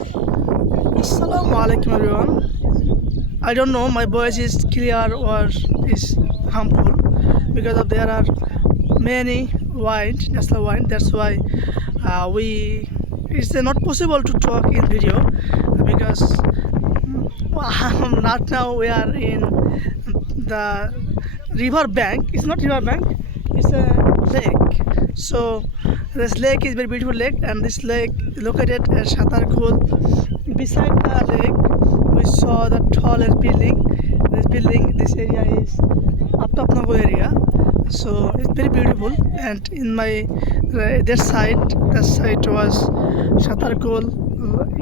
Assalamu alaikum everyone. I don't know my voice is clear or is harmful because of there are many wind, national wind. That's why it's not possible to talk in video because not now we are in the river bank. It's not river bank. It's a lake. So this lake is very beautiful lake, and this lake is located at Shatarkul. Beside the lake, we saw the tallest building. This area is Aptapnagar area. So it's very beautiful. And in my that side was Shatarkul.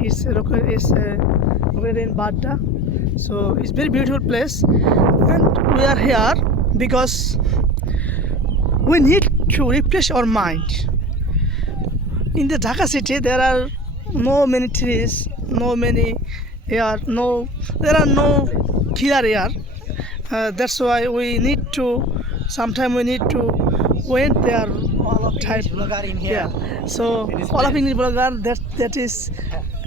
Is located in Badda. So it's very beautiful place, and we are here because we need to refresh our mind. In the Dhaka city, there are no many trees, no many air, there are no clear air. That's why we need to. Sometimes we need to went there all of time. Yeah. So all of English blogger. That is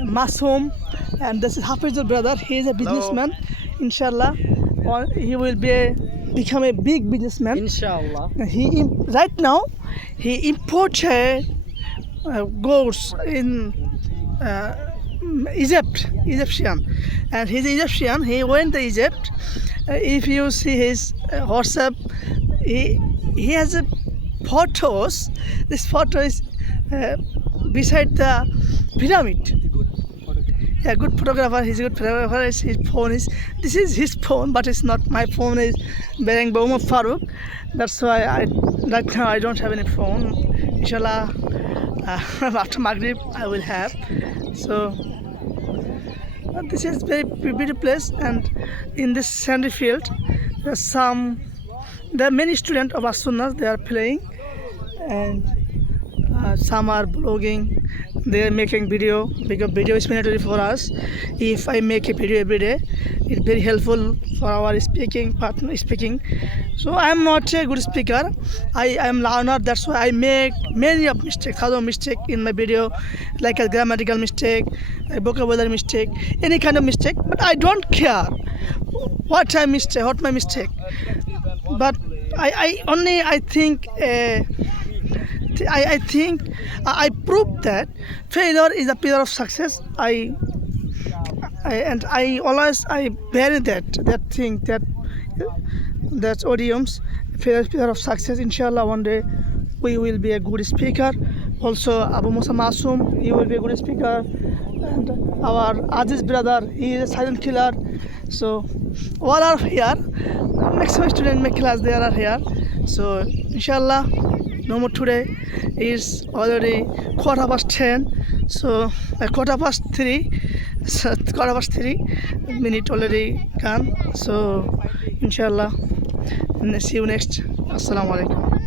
Masoom, and this is Hafizul brother. He is a businessman. Inshallah, he will become a big businessman. Inshallah. Right now he imports goods in Egyptian, and he's Egyptian. He went to Egypt. If you see his WhatsApp, he has photos. This photo is beside the pyramid. Yeah, good photographer. He's a good photographer. His phone is. This is his phone, but it's not my phone. Is bearing Umar Farooq. That's why right now I don't have any phone. Inshallah, after Maghrib I will have. So this is very beautiful place, and in this sandy field, there are many students of As-Sunnah. They are playing, and some are blogging. They are making video because video is mandatory for us. If I make a video every day, it's very helpful for our partner speaking. So I am not a good speaker. I am learner. That's why I make many of mistakes, in my video, like a grammatical mistake, a vocabulary mistake, any kind of mistake. But I don't care what my mistake. But I think. I prove that failure is a pillar of success. I always bear that thing, that's idioms, pillar of success. Inshallah, one day we will be a good speaker. Also, Abu Musa Masoom, he will be a good speaker. And our Aziz brother, he is a silent killer. So all are here. Maximum students make class, they are here. So inshallah. No more today is already 10:15. So 3:15 minute already gone. So inshallah, see you next. Assalamu alaikum.